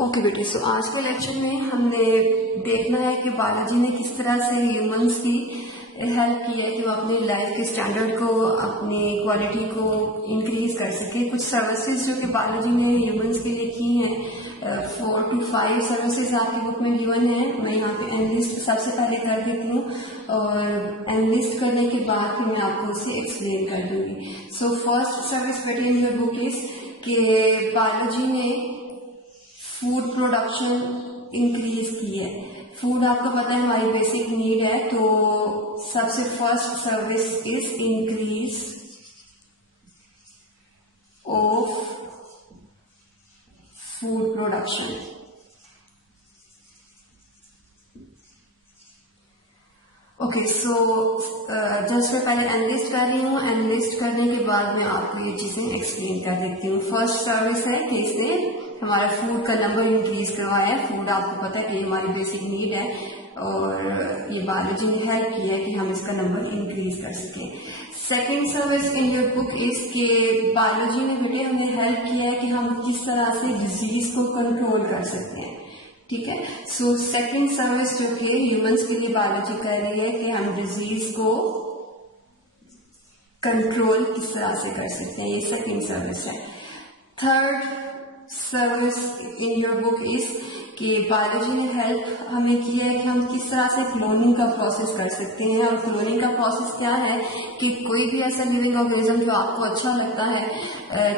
Okay बेटे, सो आज के लेक्चर में हमने देखना है कि बायोलॉजी ने किस तरह से ह्यूमंस की हेल्प की है कि वो अपनी लाइफ के स्टैंडर्ड को, अपनी क्वालिटी को इंक्रीज कर सके। कुछ सर्विसेज जो कि बायोलॉजी ने ह्यूमंस के लिए की हैं, 4 to 5 सर्विसेज आपकी बुक में गिवन है। मैं यहाँ पे एनलिस्ट सबसे पहले कर देती हूँ और एनलिस्ट करने के बाद फिर मैं आपको उसे एक्सप्लेन कर दूंगी। सो फर्स्ट सर्विस बेटे इन योर बुक इज कि बायोलॉजी ने फूड प्रोडक्शन इंक्रीज की है। फूड आपको पता है हमारी बेसिक नीड है, तो सबसे first service is increase of food production. Okay, so just मैं पहले एनलिस्ट कर रही हूँ। एनलिस्ट करने के बाद मैं आपको ये चीजें एक्सप्लेन कर देती हूँ। फर्स्ट सर्विस है कि इसने हमारा फूड का नंबर इंक्रीज करवाया है। फूड आपको पता है कि हमारी बेसिक नीड है और ये बायोलॉजी ने हेल्प की है कि हम इसका नंबर इंक्रीज कर सकें। Second service in your book is के बायोलॉजी ने बेटे हमें हेल्प किया है कि हम किस तरह से डिजीज को कंट्रोल कर सकते हैं। ठीक है, सो सेकेंड सर्विस जो कि ह्यूमंस के लिए बायोलॉजी कर रही है कि हम डिजीज को कंट्रोल किस तरह से कर सकते हैं, ये सेकेंड सर्विस है। Third service in your book is कि बायोलॉजी ने हेल्प हमें की है कि हम किस तरह से क्लोनिंग का प्रोसेस कर सकते हैं। और क्लोनिंग का प्रोसेस क्या है कि कोई भी ऐसा लिविंग ऑर्गेनिज्म जो आपको अच्छा लगता है,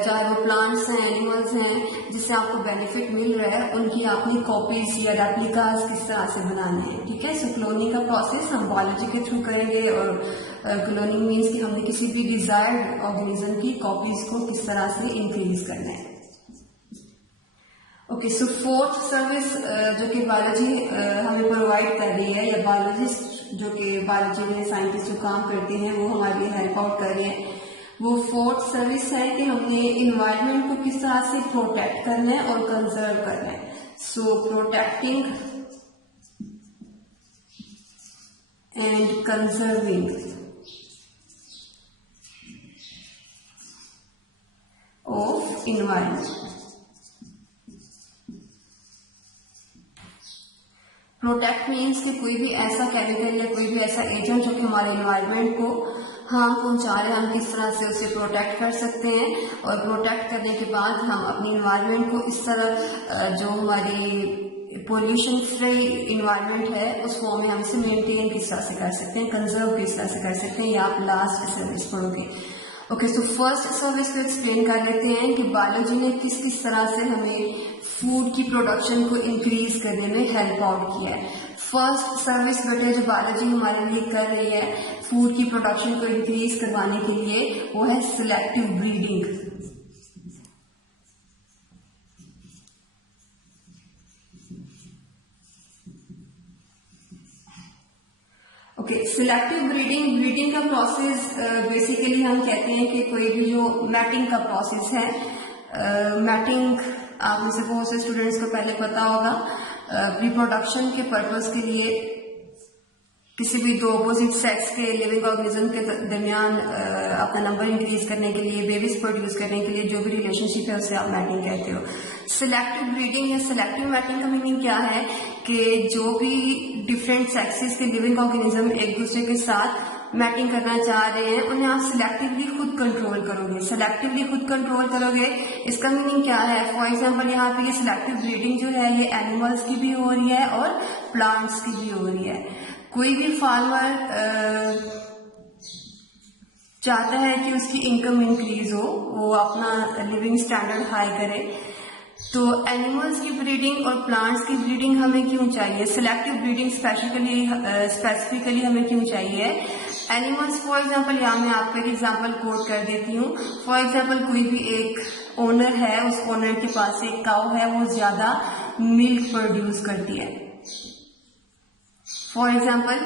चाहे वो प्लांट्स हैं, एनिमल्स हैं, जिससे आपको बेनिफिट मिल रहा है, उनकी अपनी कॉपीज या रेप्लिकास किस तरह से बनाने हैं। ठीक है, सो क्लोनिंग का प्रोसेस हम बायोलॉजी के थ्रू करेंगे और क्लोनिंग मीन्स कि हमने किसी भी डिजायर्ड ऑर्गेनिज्म की कॉपीज को किस तरह से इंक्रीज करना है। ओके, सो फोर्थ सर्विस जो कि बायोलॉजी हमें प्रोवाइड कर रही है, या बायोलॉजिस्ट जो कि बायोलॉजी में साइंटिस्ट जो काम करते हैं वो हमारे लिए हेल्प आउट कर रहे हैं, वो फोर्थ सर्विस है कि हमने इन्वायरमेंट को किस तरह से प्रोटेक्ट करना है और कंजर्व करना है। So protecting and conserving of environment. Protect means कि कोई भी ऐसा केमिकल या कोई भी ऐसा एजेंट जो कि हमारे एनवायरनमेंट को हार्म पहुंचा रहे हैं, हम किस तरह से उसे प्रोटेक्ट कर सकते हैं। और प्रोटेक्ट करने के बाद हम अपनी एनवायरनमेंट को इस तरह जो हमारी पोल्यूशन फ्री एनवायरनमेंट है उस फॉर्म में हम इसे मेंटेन किस तरह से कर सकते हैं, कंजर्व किस तरह से कर सकते हैं, ये आप लास्ट सर्विस पढ़ोगे। ओके, तो फर्स्ट सर्विस को एक्सप्लेन कर लेते हैं कि बायोलॉजी ने किस किस तरह से हमें फूड की प्रोडक्शन को इंक्रीज करने में हेल्प आउट किया है। फर्स्ट सर्विस बेटे जो बायोलॉजी हमारे लिए कर रही है फूड की प्रोडक्शन को इंक्रीज करवाने के लिए, वो है selective breeding. Okay, selective breeding का प्रोसेस बेसिकली हम कहते हैं कि कोई भी जो मैटिंग का प्रोसेस है, मैटिंग आप में से बहुत से स्टूडेंट्स को पहले पता होगा, रिप्रोडक्शन के पर्पस के लिए किसी भी दो अपोजिट सेक्स के लिविंग ऑर्गेनिज्म के दरमियान अपना नंबर इंक्रीज करने के लिए, बेबीज प्रोड्यूस करने के लिए जो भी रिलेशनशिप है उसे आप मैटिंग कहते हो। सिलेक्टिव ब्रीडिंग या सिलेक्टिव मैटिंग का मीनिंग क्या है कि जो भी डिफरेंट सेक्सेस के लिविंग ऑर्गेनिज्म एक दूसरे के साथ मैटिंग करना चाह रहे हैं, उन्हें आप सिलेक्टिवली खुद कंट्रोल करोगे। सिलेक्टिवली खुद कंट्रोल करोगे, इसका मीनिंग क्या है? फॉर एग्जांपल यहाँ पे ये सिलेक्टिव ब्रीडिंग जो है ये एनिमल्स की भी हो रही है और प्लांट्स की भी हो रही है। कोई भी फार्मर चाहता है कि उसकी इनकम इंक्रीज हो, वो अपना लिविंग स्टैंडर्ड हाई करे, तो एनिमल्स की ब्रीडिंग और प्लांट्स की ब्रीडिंग हमें क्यों चाहिए? सिलेक्टिव ब्रीडिंग स्पेसिफिकली हमें क्यों चाहिए? एनिमल्स फॉर एग्जांपल यहाँ मैं आपको एक एग्जांपल कोट कर देती हूँ। फॉर एग्जांपल कोई भी एक ओनर है, उस ओनर के पास एक काऊ है, वो ज्यादा मिल्क प्रोड्यूस करती है। फॉर एग्जाम्पल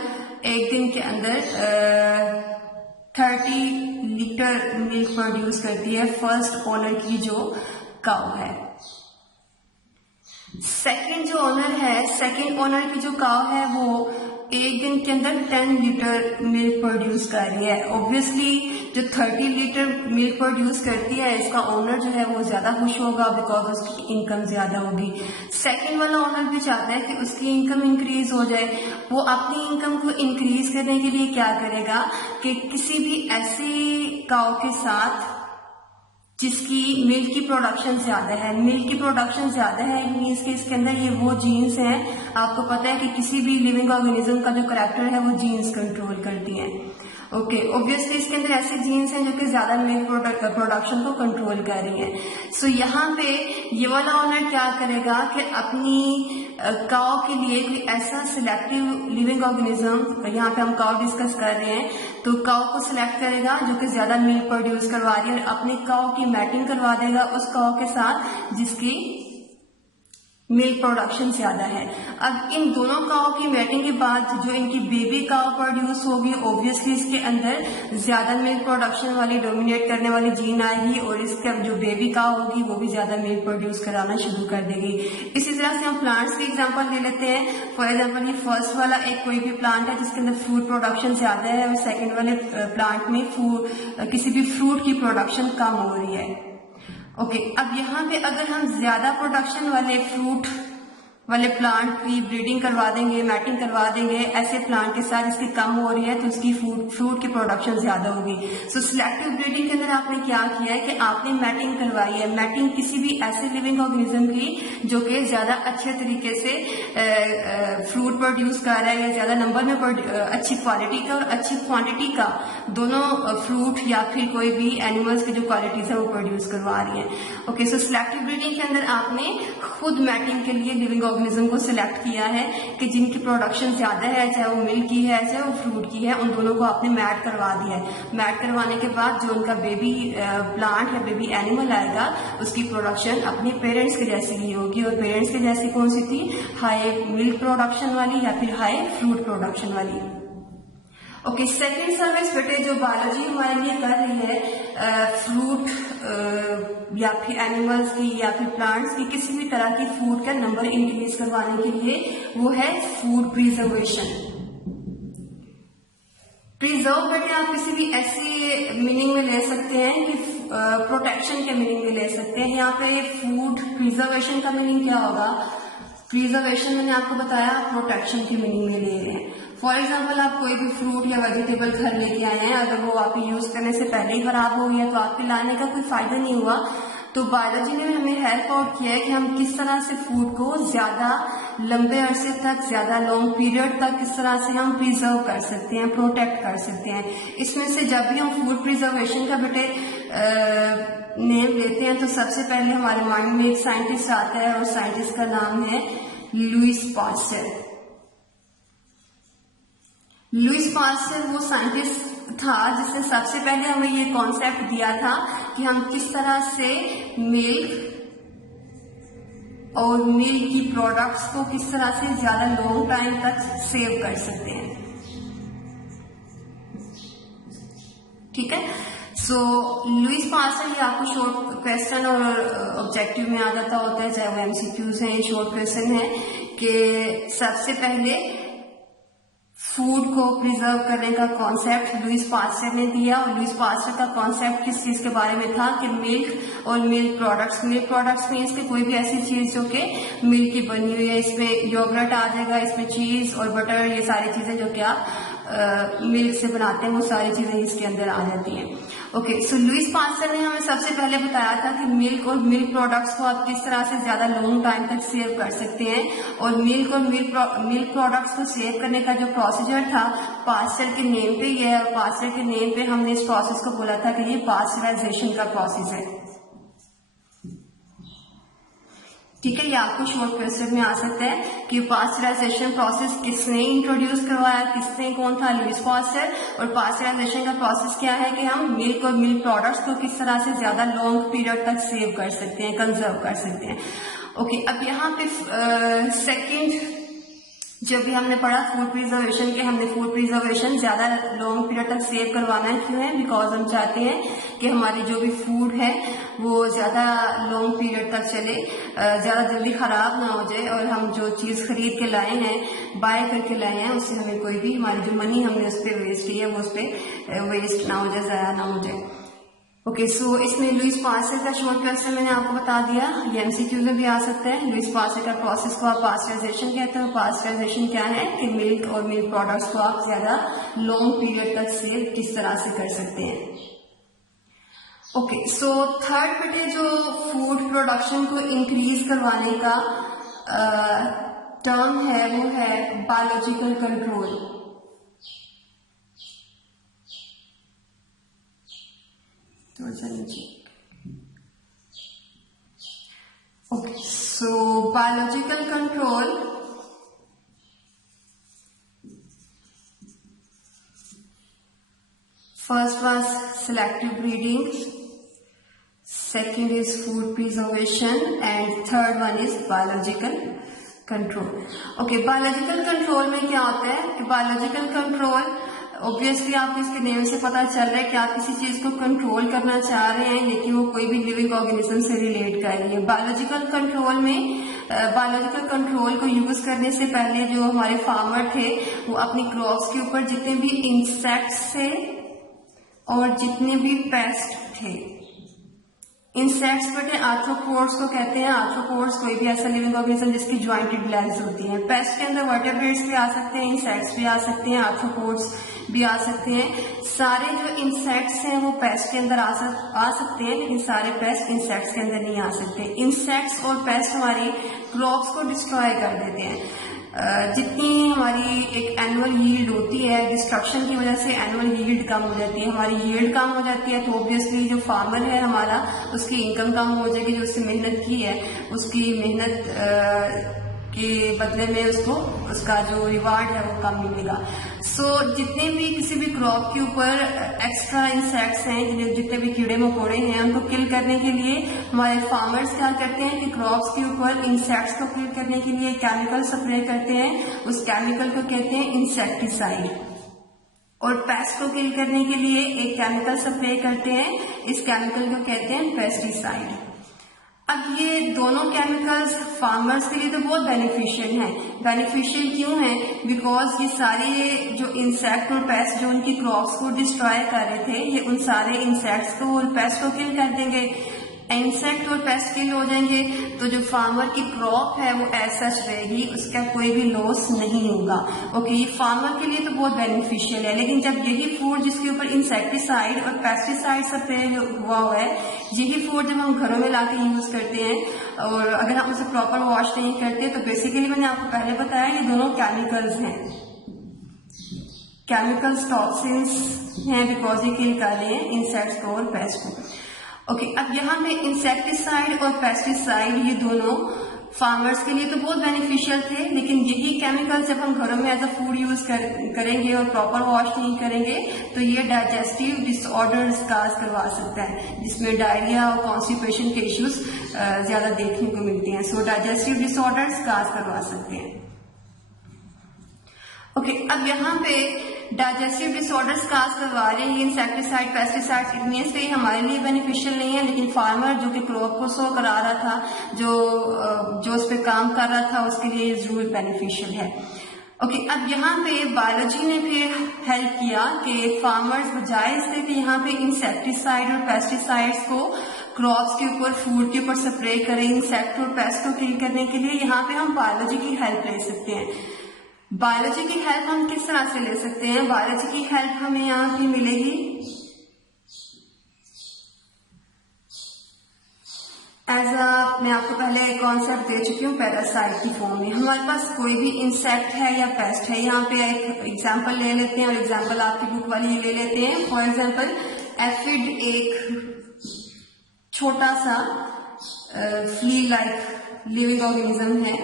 एक दिन के अंदर 30 लीटर मिल्क प्रोड्यूस करती है फर्स्ट ओनर की जो काऊ है। सेकंड जो ओनर है, सेकंड ओनर की जो काव है वो एक दिन के अंदर 10 लीटर मिल्क प्रोड्यूस कर रही है। ऑब्वियसली जो 30 लीटर मिल्क प्रोड्यूस करती है इसका ओनर जो है वो ज्यादा खुश होगा बिकॉज उसकी इनकम ज्यादा होगी। सेकंड वाला ओनर भी चाहता है कि उसकी इनकम इंक्रीज हो जाए। वो अपनी इनकम को इंक्रीज करने के लिए क्या करेगा कि किसी भी ऐसी काव के साथ जिसकी मिल्क की प्रोडक्शन ज्यादा है, मिल्क की प्रोडक्शन ज्यादा है मीन्स कि इसके अंदर ये वो जीन्स हैं, आपको पता है कि किसी भी लिविंग ऑर्गेनिज्म का जो करैक्टर है वो जीन्स कंट्रोल करती हैं। ओके, ऑब्वियसली इसके अंदर ऐसे जीन्स हैं जो कि ज्यादा मिल्क प्रोडक्शन को कंट्रोल कर रही हैं। सो यहाँ पे ये वाला ओनर क्या करेगा कि अपनी काव के लिए कोई ऐसा सिलेक्टिव लिविंग ऑर्गेनिज्म, यहाँ पे हम काव डिस्कस कर रहे हैं, तो काव को सिलेक्ट करेगा जो कि ज्यादा मिल्क प्रोड्यूस करवा रही है और अपनी काव की मैटिंग करवा देगा उस काव के साथ जिसकी मिल्क प्रोडक्शन ज्यादा है। अब इन दोनों काव की मैटिंग के बाद जो इनकी बेबी काव प्रोड्यूस होगी ऑब्वियसली इसके अंदर ज्यादा मिल्क प्रोडक्शन वाली डोमिनेट करने वाली जीन आएगी और इसके जो बेबी काव होगी वो भी ज्यादा मिल्क प्रोड्यूस कराना शुरू कर देगी। इसी तरह से हम प्लांट्स की एग्जांपल ले लेते हैं। फॉर एग्जांपल ये फर्स्ट वाला एक कोई भी प्लांट है जिसके अंदर फ्रूट प्रोडक्शन ज्यादा है और सेकेंड वाले प्लांट में किसी भी फ्रूट की प्रोडक्शन कम हो रही है। ओके, अब यहाँ पे अगर हम ज्यादा प्रोडक्शन वाले फ्रूट वाले प्लांट की ब्रीडिंग करवा देंगे, मैटिंग करवा देंगे ऐसे प्लांट के साथ जिसकी कम हो रही है तो उसकी फ्रूट की प्रोडक्शन ज्यादा होगी। सो सिलेक्टिव ब्रीडिंग के अंदर आपने क्या किया है कि आपने मैटिंग करवाई है। मैटिंग किसी भी ऐसे लिविंग ऑर्गेनिज्म की जो कि ज्यादा अच्छे तरीके से फ्रूट प्रोड्यूस कर रहा है या ज्यादा नंबर में अच्छी क्वालिटी का और अच्छी क्वांटिटी का दोनों फ्रूट या फिर कोई भी एनिमल्स की जो क्वालिटीज है वो प्रोड्यूस करवा रही है। ओके, सो सिलेक्टिव ब्रीडिंग के अंदर आपने खुद मैटिंग के लिए लिविंग ऑर्गेनिज्म को सिलेक्ट किया है कि जिनकी प्रोडक्शन ज्यादा है, चाहे वो मिल्क की है चाहे वो फ्रूट की है, उन दोनों को आपने मैट करवा दिया है। मैट करवाने के बाद जो उनका बेबी प्लांट या बेबी एनिमल आएगा उसकी प्रोडक्शन अपने पेरेंट्स के जैसी ही होगी। और पेरेंट्स के जैसी कौन सी थी? हाई मिल्क प्रोडक्शन वाली या फिर हाई फ्रूट प्रोडक्शन वाली। ओके, सेकेंड सर्विस बेटे जो बायोलॉजी हमारे लिए कर रही है फ्रूट या फिर एनिमल्स की या फिर प्लांट्स की किसी भी तरह की फूड का नंबर इंक्रीज करवाने के लिए, वो है फूड प्रिजर्वेशन। प्रिजर्व बेटे आप किसी भी ऐसी मीनिंग में ले सकते हैं कि प्रोटेक्शन के मीनिंग में ले सकते हैं। यहाँ पे फूड प्रिजर्वेशन का मीनिंग क्या होगा? प्रिजर्वेशन मैंने आपको बताया प्रोटेक्शन की मीनिंग में ले रहे हैं। फॉर एग्जाम्पल आप कोई भी फ्रूट या वेजिटेबल घर लेके आए हैं, अगर वो आप यूज करने से पहले ही खराब हो गया तो आपके लाने का कोई फायदा नहीं हुआ। तो बायोलॉजी ने हमें हेल्प आउट किया है कि हम किस तरह से फूड को ज्यादा लंबे अरसे तक, ज्यादा लॉन्ग पीरियड तक किस तरह से हम प्रिजर्व कर सकते हैं, प्रोटेक्ट कर सकते हैं। इसमें से जब भी हम फूड प्रिजर्वेशन का बेटे नेम लेते हैं तो सबसे पहले हमारे माइंड में एक साइंटिस्ट आता है और साइंटिस्ट का नाम है लुईस पास्चर। लुईस पास्चर वो साइंटिस्ट था जिसने सबसे पहले हमें ये कॉन्सेप्ट दिया था कि हम किस तरह से मिल्क और मिल्क की प्रोडक्ट्स को किस तरह से ज्यादा लॉन्ग टाइम तक सेव कर सकते हैं। ठीक है, सो लुईस पास्चर ये आपको शॉर्ट क्वेश्चन और ऑब्जेक्टिव में आ जाता होता है, चाहे वो एमसीक्यूज हैं, शॉर्ट क्वेश्चन है कि सबसे पहले फूड को प्रिजर्व करने का कॉन्सेप्ट लुईस पास्चर ने दिया। और लुईस पास्चर का कॉन्सेप्ट किस चीज के बारे में था कि मिल्क और मिल्क प्रोडक्ट्स में इसके कोई भी ऐसी चीज जो कि मिल्क की बनी हुई है, इसमें योगर्ट आ जाएगा, इसमें चीज और बटर, ये सारी चीजें जो कि आप मिल्क से बनाते हैं वो सारी चीजें इसके अंदर आ जाती हैं। ओके, सो लुईस पास्चर ने हमें सबसे पहले बताया था कि मिल्क और मिल्क प्रोडक्ट्स को आप किस तरह से ज्यादा लॉन्ग टाइम तक सेव कर सकते हैं। और मिल्क प्रोडक्ट्स को सेव करने का जो प्रोसीजर था पास्चर के नेम पे ही है, और पास्चर के नेम पे हमने इस प्रोसेस को बोला था कि ये पास्चराइजेशन का प्रोसेस है। ठीक है, ये आपको शॉर्ट क्वेश्चन में आ सकता है कि पास्चराइजेशन प्रोसेस किसने इंट्रोड्यूस करवाया, किसने, कौन था? Lewis pasture. और पास्चराइजेशन का प्रोसेस क्या है कि हम मिल्क और मिल्क प्रोडक्ट्स को किस तरह से ज्यादा लॉन्ग पीरियड तक सेव कर सकते हैं, कंजर्व कर सकते हैं। ओके, अब यहाँ पे सेकेंड जब भी हमने पढ़ा फूड प्रिजर्वेशन के, हमने फूड प्रिजर्वेशन ज्यादा लॉन्ग पीरियड तक सेव करवाना है। क्यों है? बिकॉज हम चाहते हैं कि हमारी जो भी फूड है वो ज़्यादा लॉन्ग पीरियड तक चले, ज़्यादा जल्दी ख़राब ना हो जाए, और हम जो चीज़ खरीद के लाए हैं, बाय करके लाए हैं, उससे हमें कोई भी हमारी जो मनी हमने उस पर वेस्ट की है वो उस पर वेस्ट ना हो जाए, ज़ाया ना हो जाए। ओके, सो इसमें लुईस पास्चर का शॉर्ट क्वेश्चन मैंने आपको बता दिया, ये एमसीक्यू में भी आ सकता है। लुईस पास्चर का प्रोसेस को आप पास्चराइजेशन कहते हो। पास्चराइजेशन क्या है कि मिल्क और मिल्क प्रोडक्ट्स को आप ज्यादा लॉन्ग पीरियड तक सेव किस तरह से कर सकते हैं। ओके, सो थर्ड बेटे जो फूड प्रोडक्शन को इंक्रीज करवाने का टर्म है वो है biological control. Okay, so biological control first was selective breeding, second is food preservation, and third one is biological control. Okay, biological control में क्या होता है कि biological control ऑब्वियसली आपको इसके नेम से पता चल रहा है कि आप किसी चीज को कंट्रोल करना चाह रहे हैं, लेकिन वो कोई भी लिविंग ऑर्गेनिज्म से रिलेट कर रही है। बायोलॉजिकल कंट्रोल में बायोलॉजिकल कंट्रोल को यूज करने से पहले जो हमारे फार्मर थे वो अपनी क्रॉप्स के ऊपर जितने भी इंसेक्ट्स थे और जितने भी पेस्ट थे, इंसेक्ट्स बेटे आर्थ्रोपोड्स को कहते हैं। आर्थ्रोपोड्स कोई भी ऐसा लिविंग ऑर्गेनिज्म जिसकी जॉइंटेड लेग्स होती हैं। पेस्ट के अंदर वर्टेब्रेट्स भी आ सकते हैं, इंसेक्ट्स भी आ सकते हैं, आर्थ्रोपोड्स भी आ सकते हैं। सारे जो इंसेक्ट्स हैं वो पेस्ट के अंदर आ सकते हैं, लेकिन सारे पेस्ट इंसेक्ट्स के अंदर नहीं आ सकते। इंसेक्ट्स और पेस्ट हमारी क्रॉप्स को डिस्ट्रॉय कर देते हैं। जितनी हमारी एक एनुअल यील्ड होती है, डिस्ट्रक्शन की वजह से एनुअल यील्ड कम हो जाती है। हमारी यील्ड कम हो जाती है तो ऑब्वियसली जो फार्मर है हमारा, उसकी इनकम कम हो जाएगी। जो उससे मेहनत की है उसकी मेहनत के बदले में उसको उसका जो रिवार्ड है वो कम मिलेगा। सो जितने भी किसी भी क्रॉप के ऊपर एक्स्ट्रा इंसेक्ट्स हैं, जितने भी कीड़े मकोड़े हैं, उनको किल करने के लिए हमारे फार्मर्स क्या करते हैं कि क्रॉप्स के ऊपर इंसेक्ट्स को किल करने के लिए केमिकल स्प्रे करते हैं। उस केमिकल को कहते हैं इंसेक्टिसाइड। और पेस्ट को किल करने के लिए एक केमिकल स्प्रे करते हैं, इस केमिकल को कहते हैं पेस्टिसाइड। अब ये दोनों केमिकल्स फार्मर्स के लिए तो बहुत बेनिफिशियल हैं। बेनिफिशियल क्यों है? बिकॉज ये सारे जो इंसेक्ट और पेस्ट जो उनकी क्रॉप्स को डिस्ट्रॉय कर रहे थे, ये उन सारे इंसेक्ट्स को और पेस्ट को किल कर देंगे। इंसेक्ट और पेस्ट किल हो जाएंगे तो जो फार्मर की क्रॉप है वो ऐसा रहेगी, उसका कोई भी लॉस नहीं होगा। ओके, ये फार्मर के लिए तो बहुत बेनिफिशियल है। लेकिन जब यही फूड जिसके ऊपर इंसेक्टिसाइड और पेस्टिसाइड स्प्रे हुआ है, यही फूड जब हम घरों में लाके यूज करते हैं और अगर हम उसे प्रॉपर वॉश नहीं करते, तो बेसिकली मैंने आपको पहले बताया ये दोनों केमिकल्स हैं, केमिकल्स टॉक्सिन्स हैं, बिकॉज ये किल कर रहे हैं इंसेक्ट्स को और पेस्ट को। ओके, अब यहाँ पे इंसेक्टिसाइड और पेस्टिसाइड ये दोनों फार्मर्स के लिए तो बहुत बेनिफिशियल थे, लेकिन यही केमिकल जब हम घरों में एज अ फूड यूज करेंगे और प्रॉपर वॉश नहीं करेंगे तो ये डाइजेस्टिव डिसऑर्डर्स काज करवा सकता है, जिसमें डायरिया और कॉन्स्टिपेशन के इश्यूज ज्यादा देखने को मिलते हैं। सो डाइजेस्टिव डिसऑर्डर्स काज करवा सकते हैं। ओके, अब यहाँ पे डाइजेस्टिव डिसऑर्डर्स काज करवा रहे हैं इंसेक्टिसाइड पेस्टिसाइड्स, इट मीन्स कि हमारे लिए बेनिफिशियल नहीं है, लेकिन फार्मर जो कि क्रॉप को सो करा रहा था, जो उस पर काम कर रहा था, उसके लिए जरूर बेनिफिशियल है। ओके, अब यहाँ पे बायोलॉजी ने फिर हेल्प किया कि फार्मर्स बजाय इसके कि यहाँ पे इंसेक्टिसाइड और पेस्टिसाइड्स को क्रॉप्स के ऊपर, फूड के ऊपर स्प्रे करें इंसेक्ट और पेस्ट को किल करने के लिए, यहाँ पे हम बायोलॉजी की हेल्प ले सकते हैं। बायोलॉजी की हेल्प हम किस तरह से ले सकते हैं? बायोलॉजी की हेल्प हमें यहाँ पे मिलेगी मैं आपको पहले एक कॉन्सेप्ट दे चुकी हूँ पैरासाइट की फॉर्म में। हमारे पास कोई भी इंसेक्ट है या पेस्ट है, यहाँ पे एक एग्जांपल ले लेते हैं और एग्जांपल आपकी बुक वाली ले लेते हैं। फॉर एग्जांपल एफिड एक छोटा सा फ्ली लाइक लिविंग ऑर्गेनिज्म है।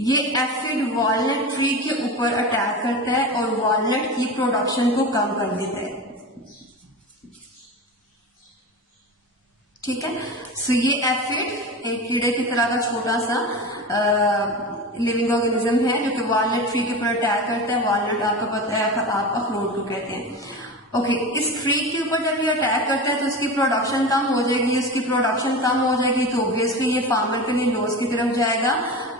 ये एफिड वॉलनट ट्री के ऊपर अटैक करता है और वॉलनट की प्रोडक्शन को कम कर देता है। ठीक है, सो ये एफिड एक कीड़े की तरह का छोटा सा लिविंग ऑर्गेनिज्म है जो कि वॉलनट ट्री के ऊपर अटैक करता है। वॉलनट आपको पता है, आप अखरोट को कहते हैं। ओके, इस ट्री के ऊपर जब ये अटैक करता है तो उसकी प्रोडक्शन कम हो जाएगी, उसकी प्रोडक्शन कम हो जाएगी तो ऑब्वियसली ये फार्मर के लिए लॉस की तरफ जाएगा।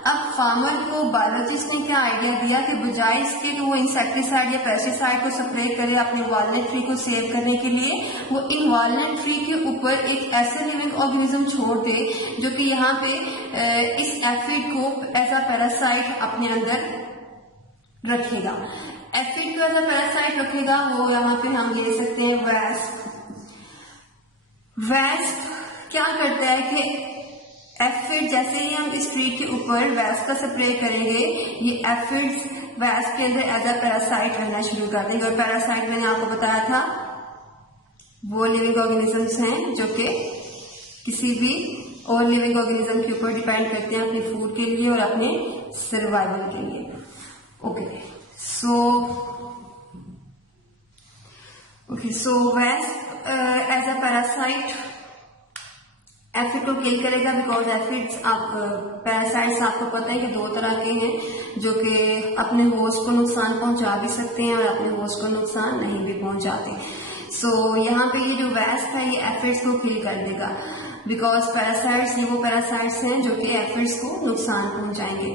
अब फार्मर को बायोलॉजिस्ट ने क्या आइडिया दिया कि बजाय इसके कि वो इंसेक्टिसाइड या पेस्टिसाइड को स्प्रे करे अपने वॉलनट ट्री को सेव करने के लिए, वो इन वॉलनट ट्री के ऊपर एक ऐसे लिविंग ऑर्गेनिज्म छोड़ दे जो कि यहाँ पे इस एफिड को एज अ पैरासाइट अपने अंदर रखेगा। एफिड को एज अ पैरासाइट रखेगा, वो यहाँ पे हम ले सकते हैं वैस्प। वैस्प क्या करता है कि एफिड, जैसे ही हम इस ट्री के ऊपर वैस्प का स्प्रे करेंगे, ये एफिड्स वैस्प के अंदर एज अ पैरासाइट रहना शुरू कर देंगे। और पैरासाइट मैंने आपको बताया था वो लिविंग ऑर्गेनिजम्स हैं जो कि किसी भी और लिविंग ऑर्गेनिज्म के ऊपर डिपेंड करते हैं अपने फूड के लिए और अपने सर्वाइवल के लिए। Okay, so wasp as a parasite aphid को किल करेगा, बिकॉज एफिड्स पैरासाइट्स आपको पता है कि दो तरह के हैं जो कि अपने होस्ट को नुकसान पहुंचा भी सकते हैं और अपने होस्ट को नुकसान नहीं भी पहुंचाते। सो यहाँ पे ये जो वैस्प है ये एफिड्स को किल कर देगा, बिकॉज पैरासाइट्स ये वो पैरासाइट्स हैं जो कि एफिड्स को नुकसान पहुंचाएंगे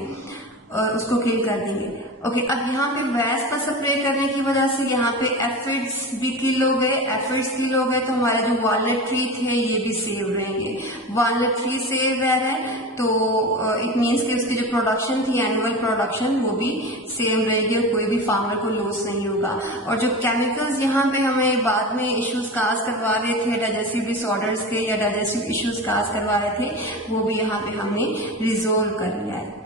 और उसको किल कर देंगे। ओके, अब यहाँ पे वैस्प का स्प्रे करने की वजह से यहाँ पे एफिड्स भी किल हो गए। एफिड्स किल हो गए तो हमारे जो वॉलनट ट्री थे ये भी सेव रहेंगे। वॉलनट ट्री सेव रह रहा है तो इट मीन्स कि उसकी जो प्रोडक्शन थी, एनुअल प्रोडक्शन, वो भी सेम रहेगी और कोई भी फार्मर को लॉस नहीं होगा। और जो केमिकल्स यहाँ पे हमें बाद में इश्यूज काज करवा रहे थे, डाइजेस्टिव डिसऑर्डर्स के या डाइजेस्टिव इश्यूज काज करवा रहे थे, वो भी यहाँ पे हमने रिजोल्व कर लिया है।